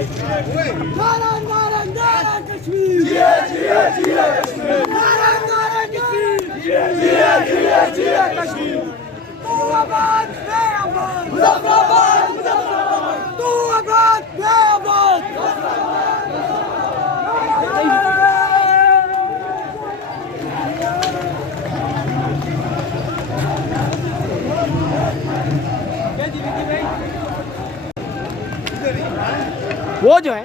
नारा नारा नारा कश्मीर जिए जिए जिए कश्मीर नारा नारा कश्मीर जिए जिए जिए जिए कश्मीर तू आबाद मैं आबाद मुजफ्फराबाद मुजफ्फराबाद तू आबाद मैं आबाद वो जो है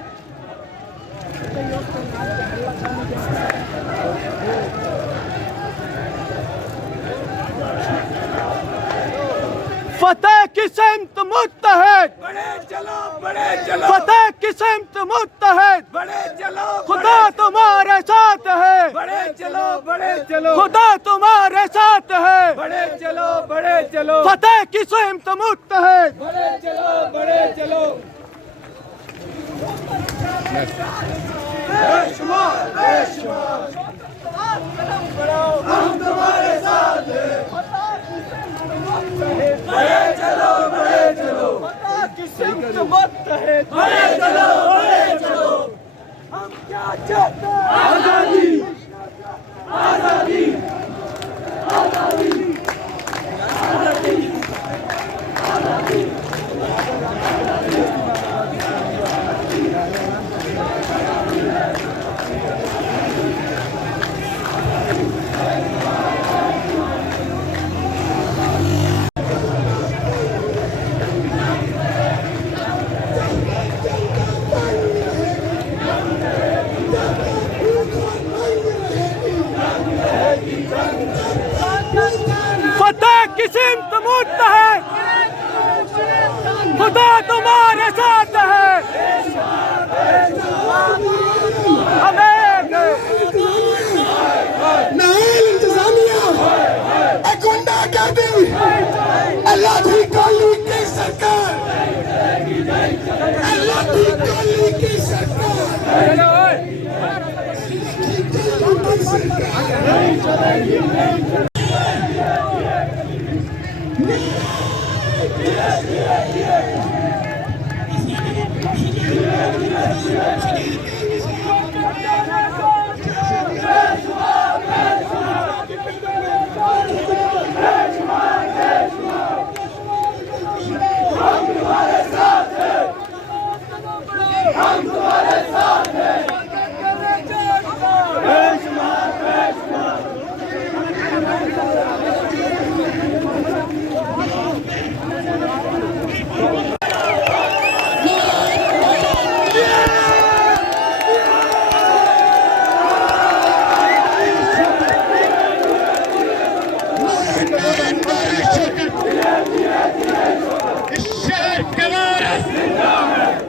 फतेह की सिमत मुत्तहिद बड़े चलो बड़े चलो फतेह की सिमत मुत्तहिद बड़े चलो खुदा तुम्हारे साथ है बड़े चलो बड़े चलो खुदा तुम्हारे साथ है बड़े चलो बड़े चलो फतेह की सिमत मुत्तहिद बड़े चलो बड़े चलो बेशुमार बेशुमार हम तुम्हारे साथ हैं बड़े चलो बड़े चलो सिमत मुत्तहिद बड़े चलो बड़े चलो हम क्या चाहते हैं आजादी आजादी फतेह की सिमत मुत्तहिद खुदा तुम्हारे साथ है नाइल इंतजामिया गुंडागर्दी लाठी गोली की सरकार लाठी गोली की सरकार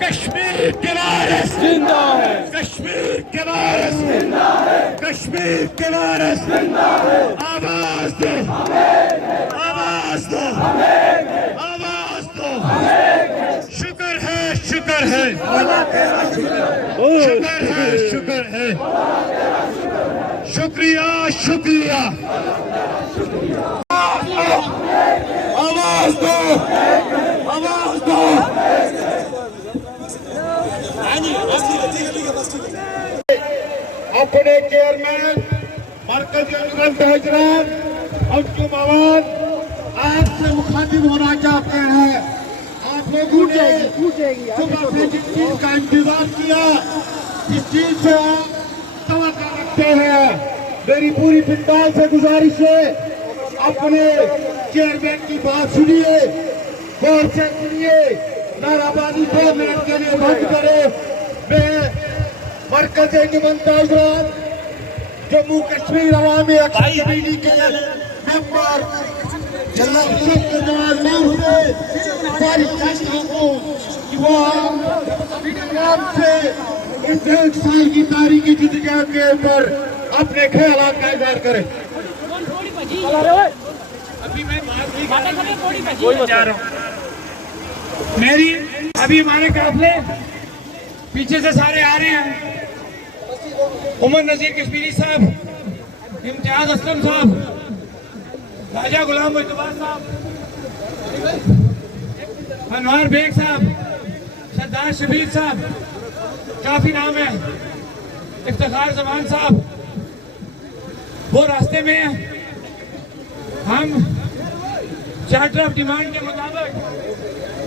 कश्मीर के वारिस जिंदा है कश्मीर के वारिस जिंदा है कश्मीर के वारिस जिंदा है आवाज दो आवाज दो आवाज दो शुक्र है शुक्र है शुक्र है शुक्रिया शुक्रिया आवाज दो आवाज दो अपने चेयरमैन मरकजी अजमत हजरात अंजुम आवाज आपसे मुखातिब होना चाहते हैं। आप लोगों ने सुबह से जिस चीज का इंतजार किया जिस चीज से आप तवक्को रखते हैं मेरी पूरी पिंडाल से गुजारिश है अपने चेयरमैन की बात सुनिए गौर से सुनिए नाराबाजी 2 मिनट के लिए बंद करे। मैं मरकज़े के मंताजरात जम्मू कश्मीर अवामी अकादमी के मेंबर जनाब नवाज से गुजारिश करता हूँ कि वो से इस 1 साल की तारीखी जिंदगी के ऊपर अपने ख्यालात का इजहार करें। अभी मैं बात जा रहा हूँ मेरी अभी हमारे काफले पीछे से सारे आ रहे हैं। उमर नजीर कश्मीरी साहब, इम्तियाज असलम साहब, राजा गुलाम मुस्तफा साहब, अनवार बेग साहब, सरदार शबीर साहब, काफी नाम है, इफ्तिखार जमान साहब वो रास्ते में है। हम चार्टर ऑफ डिमांड के मुताबिक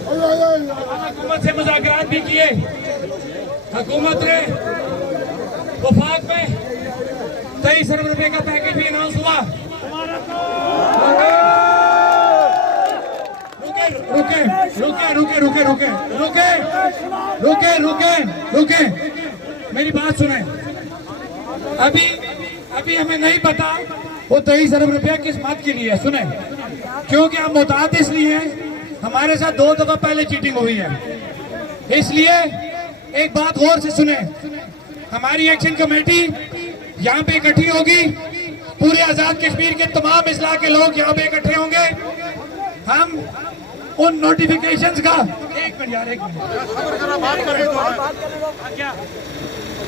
हुकूमत से मुज़ाकरात भी किए। हुकूमत ने वफाक में 23 अरब रुपए का पैकेज भी अनाउंस हुआ। रुके रुके रुके रुके रुके रुके रुके रुके रुके मेरी बात सुने। अभी हमें नहीं पता वो 23 अरब रुपया किस बात के लिए है। सुने, क्योंकि हम मुताद इसलिए हैं, हमारे साथ 2 दफा पहले चीटिंग हुई है। इसलिए एक बात गौर से सुने, हमारी एक्शन कमेटी यहाँ पे इकट्ठी होगी, पूरे आजाद कश्मीर के तमाम इस्लाह के लोग यहाँ पे इकट्ठे होंगे। हम उन नोटिफिकेशंस का एक मिनट